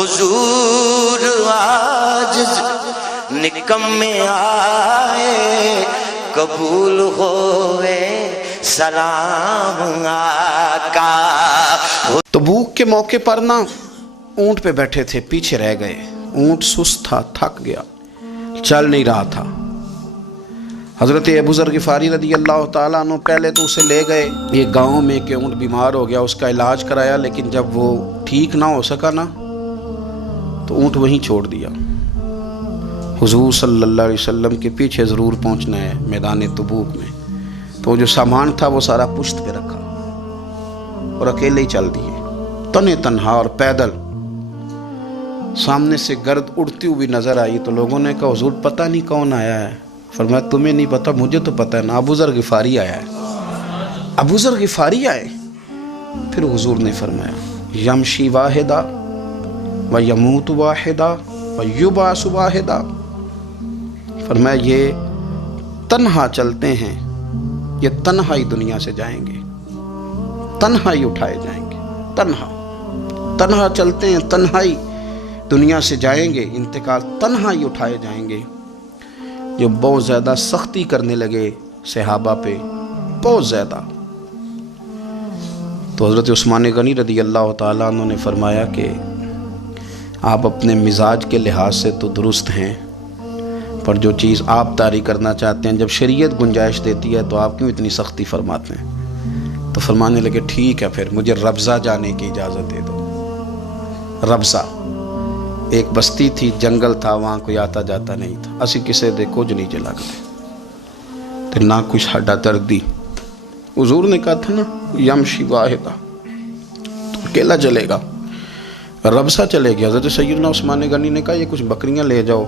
حضور عاجز نکمے آئے، قبول ہوئے سلام آقا۔ تبوک کے موقع پر نا اونٹ پہ بیٹھے تھے، پیچھے رہ گئے، اونٹ سست تھا، تھک گیا، چل نہیں رہا تھا۔ حضرت ابو ذر غفاری رضی اللہ تعالیٰ عنہ پہلے تو اسے لے گئے یہ گاؤں میں کہ اونٹ بیمار ہو گیا، اس کا علاج کرایا، لیکن جب وہ ٹھیک نہ ہو سکا نا تو اونٹ وہیں چھوڑ دیا۔ حضور صلی اللہ علیہ وسلم کے پیچھے ضرور پہنچنا ہے میدان تبوک میں، تو جو سامان تھا وہ سارا پشت پہ رکھا اور اکیلے ہی چل دیے، تنے تنہا اور پیدل۔ سامنے سے گرد اڑتی ہوئی نظر آئی تو لوگوں نے کہا حضور پتہ نہیں کون آیا ہے۔ فرمایا تمہیں نہیں پتہ، مجھے تو پتہ ہے نا، ابو ذر غفاری آیا ہے۔ ابو ذر غفاری آئے۔ پھر حضور نے فرمایا یمشی واحدہ و یموت واحدہ و یبعث واحدہ، فرمایا یہ تنہا چلتے ہیں، یہ تنہا ہی دنیا سے جائیں گے، تنہا ہی اٹھائے جائیں گے، تنہا چلتے ہیں، تنہا ہی دنیا سے جائیں گے، انتقال تنہا ہی اٹھائے جائیں گے۔ جو بہت زیادہ سختی کرنے لگے صحابہ پہ، بہت زیادہ، تو حضرت عثمان غنی رضی اللہ تعالیٰ عنہ نے فرمایا کہ آپ اپنے مزاج کے لحاظ سے تو درست ہیں، پر جو چیز آپ طاری کرنا چاہتے ہیں جب شریعت گنجائش دیتی ہے تو آپ کیوں اتنی سختی فرماتے ہیں؟ تو فرمانے لگے ٹھیک ہے پھر مجھے ربضہ جانے کی اجازت دے دو۔ ربضہ ایک بستی تھی، جنگل تھا، وہاں کوئی آتا جاتا نہیں تھا، اسی کسے دے کچھ نہیں چلا گئے تو نہ کچھ ہڈا دردی۔ حضور نے کہا تھا نا یمشی واحدہ، تو اکیلا چلے گا، ربضہ چلے گیا۔ حضرت سیدنا عثمان غنی نے کہا یہ کچھ بکریاں لے جاؤ،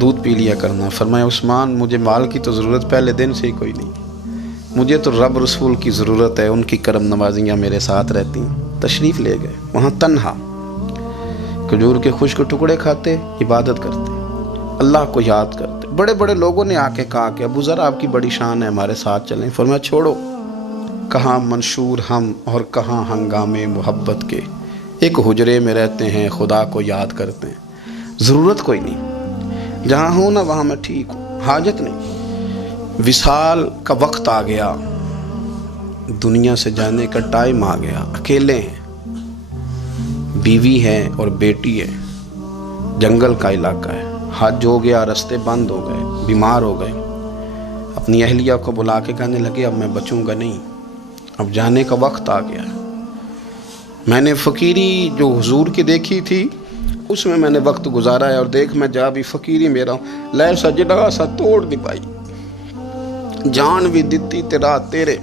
دودھ پی لیا کرنا۔ فرمایا عثمان مجھے مال کی تو ضرورت پہلے دن سے ہی کوئی نہیں، مجھے تو رب رسول کی ضرورت ہے، ان کی کرم نوازیاں میرے ساتھ رہتی ہیں۔ تشریف لے گئے، وہاں تنہا کھجور کے خشک ٹکڑے کھاتے، عبادت کرتے، اللہ کو یاد کرتے۔ بڑے بڑے لوگوں نے آ کے کہا کہ ابو ذر آپ کی بڑی شان ہے، ہمارے ساتھ چلیں۔ فرمایا چھوڑو، کہاں منشور ہم اور کہاں ہنگامے محبت کے، ایک حجرے میں رہتے ہیں، خدا کو یاد کرتے ہیں، ضرورت کوئی نہیں، جہاں ہوں نا وہاں میں ٹھیک ہوں، حاجت نہیں۔ وصال کا وقت آ گیا، دنیا سے جانے کا ٹائم آ گیا، اکیلے ہیں، بیوی ہے اور بیٹی ہے، جنگل کا علاقہ ہے، حج ہو گیا، رستے بند ہو گئے، بیمار ہو گئے۔ اپنی اہلیہ کو بلا کے کہنے لگے اب میں بچوں گا نہیں، اب جانے کا وقت آ گیا۔ میں نے فقیری جو حضور کی دیکھی تھی اس میں نے وقت گزارا ہے، اور دیکھ میں جا بھی فقیری میرا لے سجدہ سا توڑ نہیں پائی، جان بھی دیتی تیرا تیرے،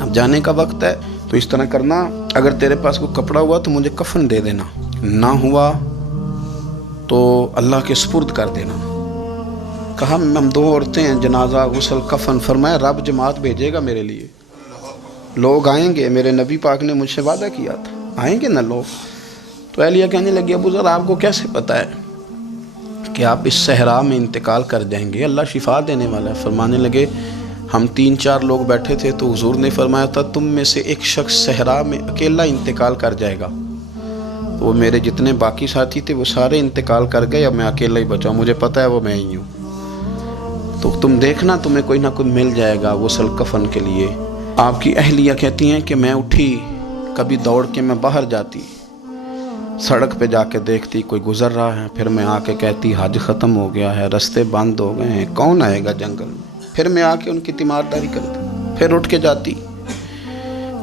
اب جانے کا وقت ہے۔ تو اس طرح کرنا، اگر تیرے پاس کوئی کپڑا ہوا تو مجھے کفن دے دینا، نہ ہوا تو اللہ کے سپرد کر دینا۔ کہا ہم دو عورتیں ہیں، جنازہ غسل کفن۔ فرمایا رب جماعت بھیجے گا میرے لیے، لوگ آئیں گے، میرے نبی پاک نے مجھ سے وعدہ کیا تھا آئیں گے نا لوگ۔ تو اہلیہ کہنے لگی ابو ذر آپ کو کیسے پتہ ہے کہ آپ اس صحرا میں انتقال کر جائیں گے، اللہ شفا دینے والا ہے۔ فرمانے لگے ہم 3-4 لوگ بیٹھے تھے تو حضور نے فرمایا تھا تم میں سے ایک شخص صحرا میں اکیلا انتقال کر جائے گا، تو وہ میرے جتنے باقی ساتھی تھے وہ سارے انتقال کر گئے، اب میں اکیلا ہی بچا ہوں، مجھے پتہ ہے وہ میں ہی ہوں، تو تم دیکھنا تمہیں کوئی نہ کوئی مل جائے گا غسل کفن کے لیے۔ آپ کی اہلیہ کہتی ہیں کہ میں اٹھی، کبھی دوڑ کے میں باہر جاتی، سڑک پہ جا کے دیکھتی کوئی گزر رہا ہے، پھر میں آ کے کہتی حج ختم ہو گیا ہے، رستے بند ہو گئے ہیں، کون آئے گا جنگل میں؟ پھر میں آ کے ان کی تیمارداری کرتی، پھر اٹھ کے جاتی،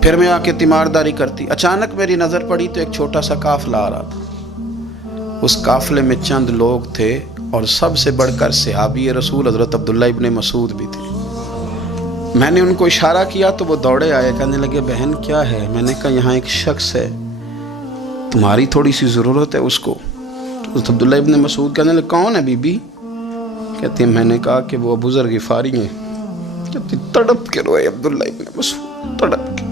پھر میں آ کے تیمارداری کرتی۔ اچانک میری نظر پڑی تو ایک چھوٹا سا قافلہ آ رہا تھا، اس قافلے میں چند لوگ تھے اور سب سے بڑھ کر صحابی رسول حضرت عبداللہ ابن مسعود بھی تھے۔ میں نے ان کو اشارہ کیا تو وہ دوڑے آئے، کہنے لگے بہن کیا ہے؟ میں نے کہا یہاں ایک شخص ہے، تمہاری تھوڑی سی ضرورت ہے اس کو۔ تو عبداللہ ابن مسعود کہنے لگے کون ہے بی بی؟ کہتے ہیں میں نے کہا کہ وہ ابو ذر غفاری ہیں۔ کہتے تڑپ کے روئے عبداللہ ابن مسعود، تڑپ کے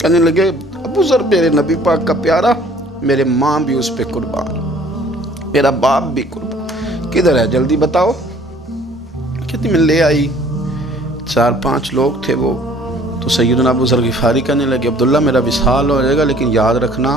کہنے لگے ابو ذر میرے نبی پاک کا پیارا، میرے ماں بھی اس پہ قربان، میرا باپ بھی قربان، کدھر ہے جلدی بتاؤ۔ کہتی میں لے آئی، 4-5 لوگ تھے وہ، تو سیدنا ابو ذر غفاری کہنے لگے عبداللہ میرا وصال ہو جائے گا لیکن یاد رکھنا